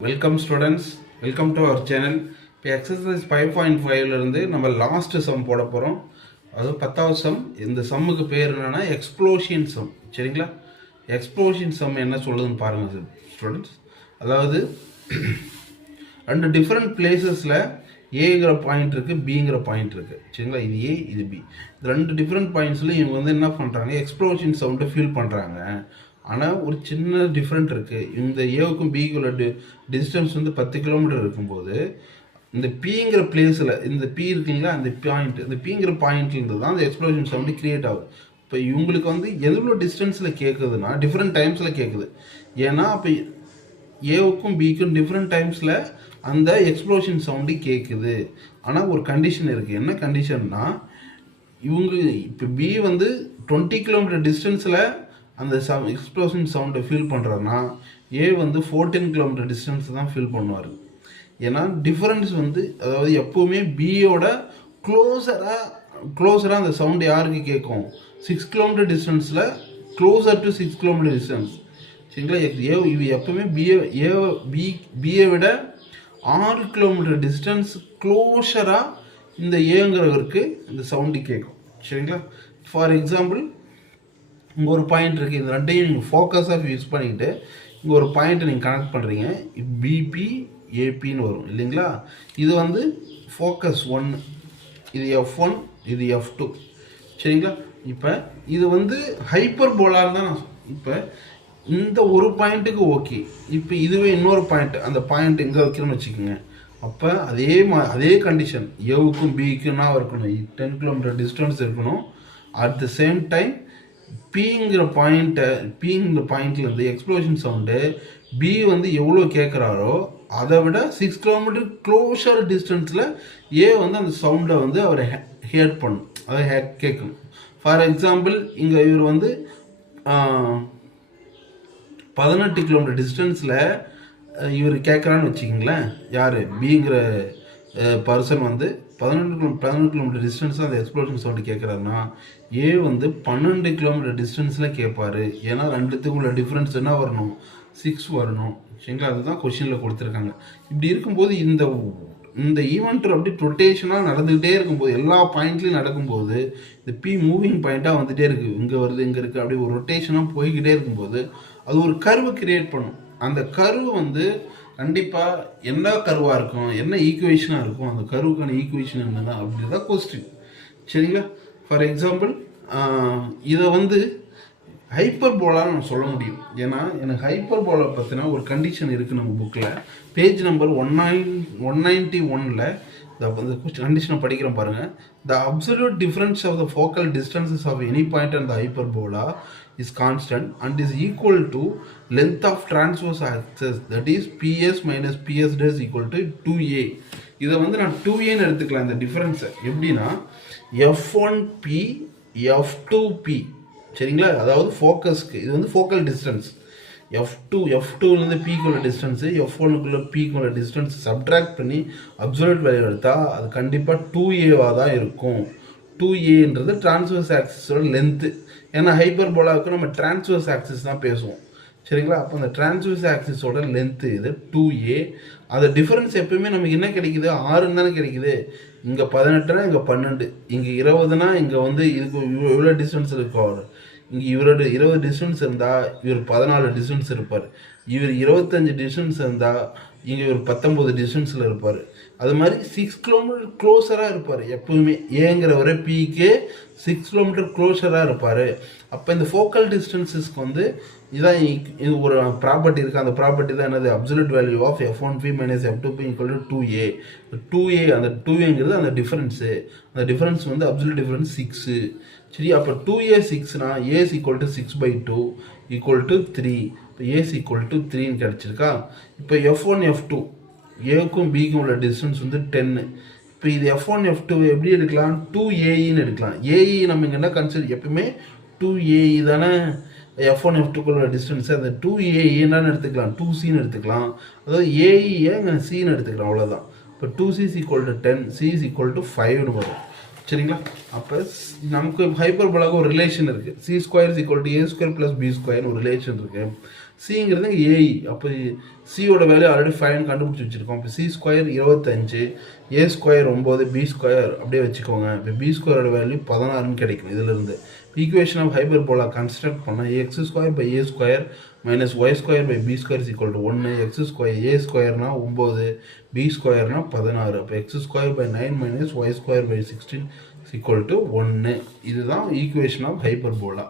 Welcome students, welcome to our channel. இப்போ exercise 5.5 இருந்து நம்ம லாஸ்ட் சம் போட போகிறோம். அது 10வது சம். இந்த சம்முக்கு பேர் என்னன்னா எக்ஸ்ப்ளோஷன் சம். சரிங்களா? எக்ஸ்ப்ளோஷன் சம் என்ன சொல்லுதுன்னு பாருங்க ஸ்டூடெண்ட்ஸ். அதாவது ரெண்டு டிஃப்ரெண்ட் பிளேசஸில் ஏங்கிற பாயிண்ட் இருக்குது, பிங்கிற பாயிண்ட் இருக்குது. சரிங்களா? இது ஏ, இது பி. இந்த ரெண்டு டிஃப்ரெண்ட் பாயிண்ட்ஸில் இவங்க வந்து என்ன பண்ணுறாங்க, எக்ஸ்ப்ளோஷன் சவுண்டை ஃபீல் பண்ணுறாங்க. ஆனால் ஒரு சின்ன டிஃப்ரெண்ட் இருக்குது. இந்த ஏவுக்கும் பிக்குள்ள டிஸ்டன்ஸ் வந்து 10 கிலோமீட்டர் இருக்கும்போது இந்த பிங்கிற பிளேஸில் இந்த பி இருக்குங்களா, அந்த பாயிண்ட், இந்த பிங்கிற பாயிண்ட்லேருந்து தான் அந்த எக்ஸ்ப்ளோஷன் சவுண்டு க்ரியேட் ஆகுது. இப்போ இவங்களுக்கு வந்து எவ்வளோ டிஸ்டன்ஸில் கேட்குதுன்னா டிஃப்ரெண்ட் டைம்ஸில் கேட்குது. ஏன்னா அப்போ ஏவுக்கும் பிக்கும் டிஃப்ரெண்ட் டைம்ஸில் அந்த எக்ஸ்ப்ளோஷன் சவுண்டு கேட்குது. ஆனால் ஒரு கண்டிஷன் இருக்குது. என்ன கண்டிஷன்னா, இவங்க இப்போ பி வந்து 20 கிலோமீட்டர் டிஸ்டன்ஸில் அந்த எக்ஸ்ப்ளோஷன் சவுண்டை ஃபீல் பண்ணுறதுனா ஏ வந்து 14 கிலோமீட்டர் டிஸ்டன்ஸ் தான் ஃபீல் பண்ணுவார். ஏன்னா டிஃப்ரென்ஸ் வந்து, அதாவது எப்போவுமே பியோட க்ளோஸராக அந்த சவுண்டு யாருக்கு கேட்கும், 6 கிலோமீட்டர் டிஸ்டன்ஸில் க்ளோசர் டு 6 கிலோமீட்டர் டிஸ்டன்ஸ். சரிங்களா? இது எப்போவுமே பியை விட 6 கிலோமீட்டர் டிஸ்டன்ஸ் க்ளோஸராக இந்த ஏங்கிறவருக்கு இந்த சவுண்டு கேட்கும். சரிங்களா? ஃபார் எக்ஸாம்பிள், இங்கே ஒரு பாயிண்ட் இருக்குது. இந்த ரெண்டையும் நீங்கள் ஃபோக்கஸாக யூஸ் பண்ணிக்கிட்டு இங்கே ஒரு பாயிண்ட்டை நீங்கள் கனெக்ட் பண்ணுறீங்க. பிபி ஏபின்னு வரும் இல்லைங்களா? இது வந்து ஃபோக்கஸ் 1, இது F1, இது F2. சரிங்களா? இப்போ இது வந்து ஹைப்பர் போலார் தான். இப்போ இந்த ஒரு பாயிண்ட்டுக்கு ஓகே. இப்போ இதுவே இன்னொரு பாயிண்ட், அந்த பாயிண்ட் எங்கே வைக்கணும்னு வச்சுக்கோங்க. அப்போ அதே கண்டிஷன் ஏவுக்கும் பிக்குன்னா இருக்கணும், 10 கிலோமீட்டர் டிஸ்டன்ஸ் இருக்கணும். அட் த சேம் டைம் பிங்கிற பாயிண்ட்லேருந்து எக்ஸ்ப்ளோஷன் சவுண்டு பி வந்து எவ்வளோ கேட்குறாரோ அதை விட 6 கிலோமீட்டர் க்ளோஸர் டிஸ்டன்ஸில் ஏ வந்து அந்த சவுண்டை வந்து அவர் ஹேட் பண்ணும், அதை கேட்கணும். ஃபார் எக்ஸாம்பிள், இங்கே இவர் வந்து 18 கிலோமீட்டர் டிஸ்டன்ஸில் இவர் கேட்குறான்னு வச்சுக்கிங்களேன். யார், பிங்கிற பர்சன் வந்து 11 கிலோமீட்டர் டிஸ்டன்ஸில் அந்த எக்ஸ்ப்ளோஷன் சவுண்டு கேட்குறாருன்னா ஏ வந்து 12 கிலோமீட்டர் டிஸ்டன்ஸில் கேட்பார். ஏன்னா ரெண்டுத்துக்குள்ள டிஃப்ரென்ஸ் என்ன வரணும், 6 வரணும். சரிங்களா? அதுதான் கொஷினில் கொடுத்துருக்காங்க. இப்படி இருக்கும்போது இந்த ஈவெண்ட் அப்படி ரொட்டேஷனாக நடந்துக்கிட்டே இருக்கும்போது, எல்லா பாயிண்ட்லையும் நடக்கும்போது இந்த பி மூவிங் பாயிண்ட்டாக வந்துகிட்டே இருக்குது. இங்கே வருது, இங்கே இருக்குது, அப்படி ஒரு ரொட்டேஷனாக போய்கிட்டே இருக்கும்போது அது ஒரு கர்வு கிரியேட் பண்ணும். அந்த கர்வு வந்து கண்டிப்பாக என்ன கருவாக இருக்கும், என்ன ஈக்குவேஷனாக இருக்கும், அந்த கருவுக்கான ஈக்குவேஷன் என்னதான் அப்படிதான் கொஸ்டின். சரிங்களா? ஃபார் எக்ஸாம்பிள், இதை வந்து ஹைப்பர் போலான்னு நான் சொல்ல முடியும். ஏன்னா எனக்கு ஹைப்பர் போலா பற்றினா ஒரு கண்டிஷன் இருக்குது நம்ம புக்கில். பேஜ் நம்பர் 191ல் இந்த கண்டிஷனை படிக்கிறோம் பாருங்கள். The absolute difference of the focal distances of any point on the hyperbola is constant and is equal to length of transverse axis, that is PS minus PS dash equal to 2A. இதை வந்து நான் 2Aன்னு எடுத்துக்கலாம். இந்த டிஃபரன்ஸை எப்படின்னா F1P F2P. சரிங்களா? அதாவது ஃபோக்கஸ்க்கு இது வந்து ஃபோக்கல் டிஸ்டன்ஸ். F2லேருந்து பிக்குள்ள டிஸ்டன்ஸு, F1க்குள்ள பிக்குள்ள டிஸ்டன்ஸ் சப்ட்ராக்ட் பண்ணி அப்சல்யூட் வேல்யூ எடுத்தால் அது கண்டிப்பாக 2Aவாக தான் இருக்கும். 2Aன்றது டிரான்ஸ்வர்ஸ் ஆக்சிஸோட லென்த்து. ஏன்னா ஹைப்பர் போலாவுக்கு நம்ம டிரான்ஸ்வர்ஸ் ஆக்சிஸ் தான் பேசுவோம். சரிங்களா? அப்போ அந்த டிரான்ஸ்வர்ஸ் ஆக்சிஸோட லென்த்து இது 2A. அந்த டிஃபரன்ஸ் எப்பவுமே நமக்கு என்ன கிடைக்குது, 6 தானே கிடைக்குது. இங்கே 18னா இங்கே 12, இங்கே 20னா இங்கே வந்து இதுக்கு இவ்வளோ டிஸ்டன்ஸ் இருக்கும். இங்கே இவரோட 20 டிஸ்டன்ஸ் இருந்தால் இவர் 14 டிஸ்டன்ஸ் இருப்பார். இவர் 25 டிஸ்டன்ஸ் இருந்தால் இங்கே இவர் 19 டிஸ்டன்ஸில் இருப்பார். அது மாதிரி 6 கிலோமீட்டர் க்ளோஸராக இருப்பார் எப்பவுமே. ஏங்கிறவரை பிக்கு 6 கிலோமீட்டர் க்ளோஸராக இருப்பார். அப்போ இந்த ஃபோக்கல் டிஸ்டன்ஸஸ்க்கு வந்து இதான் இது ஒரு ப்ராப்பர்ட்டி இருக்குது. அந்த ப்ராப்பர்ட்டி தான் என்னது, absolute value of F1P minus F2P equal to 2A. 2A, அந்த 2Aங்கிறது அந்த டிஃபரன்ஸு. அந்த டிஃபரன்ஸ் வந்து அப்சல்யூட் டிஃபரன்ஸ் 6. சரி, அப்போ 2A 6னா A is equal to 6/2 equal to 3. இப்போ A is equal to 3ன்னு கிடச்சிருக்கா? இப்போ F1 F2 ஏக்கும் பிக்கும் உள்ள டிஸ்டன்ஸ் வந்து 10. இப்போ இது F1 F2 எப்படி எடுக்கலாம், 2AEன்னு எடுக்கலாம். ஏஇ நம்ம இங்கே என்ன கன்சிடர், எப்பவுமே 2AE தானே F1 F2க்குள்ள டிஸ்டன்ஸு. அந்த 2AE என்னன்னு எடுத்துக்கலாம், 2Cன்னு எடுத்துக்கலாம். அதாவது ஏஇஏ இங்கே சின்னு எடுத்துக்கலாம், அவ்வளோதான். இப்போ 2C is equal to 10, C is equal to 5ன்னு வரும். சரிங்களா? அப்போ நமக்கு ஹைப்பர் போலாக ஒரு ரிலேஷன் இருக்குது. C² is equal to A² plus B² ஒரு ரிலேஷன் இருக்குது. சிங்கிறது ஏஇ. அப்போ சியோட வேல்யூ ஆல்ரெடி 5 கண்டுபிடிச்சி வச்சுருக்கோம். இப்போ C square 25, A square 9, B square அப்படியே வச்சுக்கோங்க. இப்போ பி ஸ்கொயரோட வேல்யூ 16ன்னு கிடைக்கும். இதிலிருந்து ஈக்குவேஷன் ஆஃப் ஹைப்பர்போலா கன்ஸ்ட்ரக்ட் பண்ணால் X square by A square minus Y square by B square equal to 1. X square A ஸ்கொயர்னா 9, பி ஸ்கொயர்னா 16. அப்போ X square by 9 minus Y square by 16 equal to 1. இதுதான் equation of hyperbola.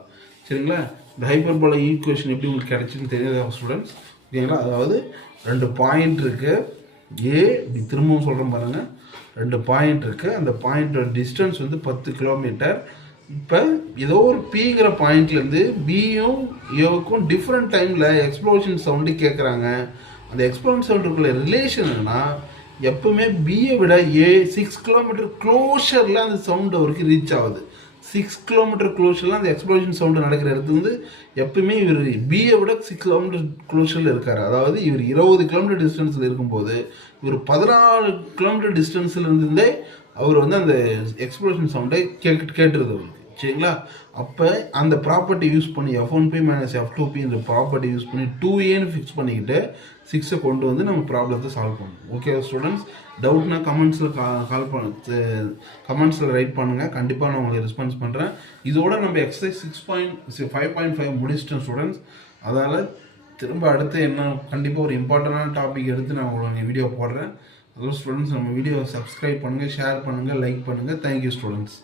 சரிங்களா? இந்த hyperbola equation எப்படி உங்களுக்கு கிடைச்சின்னு தெரியாத students, ஓகேங்களா? அதாவது 2 பாயிண்ட் இருக்குது. ஏ இப்படி திரும்பவும் சொல்கிறேன் பாருங்கள், 2 பாயிண்ட் இருக்குது. அந்த பாயிண்டோட டிஸ்டன்ஸ் வந்து 10 கிலோமீட்டர். இப்போ ஏதோ ஒரு பிங்கிற பாயிண்ட்லேருந்து பியும் ஏவுக்கும் டிஃப்ரெண்ட் டைமில் எக்ஸ்ப்ளோஷன் சவுண்டு கேட்குறாங்க. அந்த எக்ஸ்ப்ளோஷன் சவுண்டுக்குள்ள ரிலேஷன் என்னன்னா, எப்பவுமே பியை விட ஏ 6 கிலோமீட்டர் க்ளோஷரில் அந்த சவுண்டு அவருக்கு ரீச் ஆகுது. 6 கிலோமீட்டர் க்ளோஷரில் அந்த எக்ஸ்ப்ளோஷன் சவுண்டு நடக்கிற இடத்துல வந்து எப்பவுமே இவர் பியை விட 6 கிலோமீட்டர் க்ளோஷரில் இருக்கார். அதாவது இவர் 20 கிலோமீட்டர் டிஸ்டன்ஸில் இருக்கும்போது இவர் 14 கிலோமீட்டர் டிஸ்டன்ஸில் இருந்தே அவர் வந்து அந்த எக்ஸ்ப்ளோஷன் சவுண்டை கேட்டுருது அவருக்கு. சரிங்களா? அப்போ அந்த ப்ராப்பர்ட்டி யூஸ் பண்ணி F1P மைனஸ் F2P இந்த ப்ராப்பர்ட்டி யூஸ் பண்ணி 2Aன்னு ஃபிக்ஸ் பண்ணிக்கிட்டு 6 கொண்டு வந்து நம்ம ப்ராப்ளத்தை சால்வ் பண்ணணும். ஓகே ஸ்டூடெண்ட்ஸ், டவுட்னா கமெண்ட்ஸில் ரைட் பண்ணுங்கள். கண்டிப்பாக நான் உங்களுக்கு ரெஸ்பான்ஸ் பண்ணுறேன். இதோட நம்ம எக்ஸசைஸ் 5.5 முடிச்சிட்டோம் ஸ்டூடெண்ட்ஸ். அதால் திரும்ப அடுத்து என்ன கண்டிப்பாக ஒரு இம்பார்ட்டண்டான டாபிக் எடுத்து நான் உங்களுக்கு வீடியோ போடுறேன். அதோட ஸ்டூடெண்ட்ஸ் நம்ம வீடியோவை சப்ஸ்கிரைப் பண்ணுங்கள், ஷேர் பண்ணுங்கள், லைக் பண்ணுங்கள். Thank you students.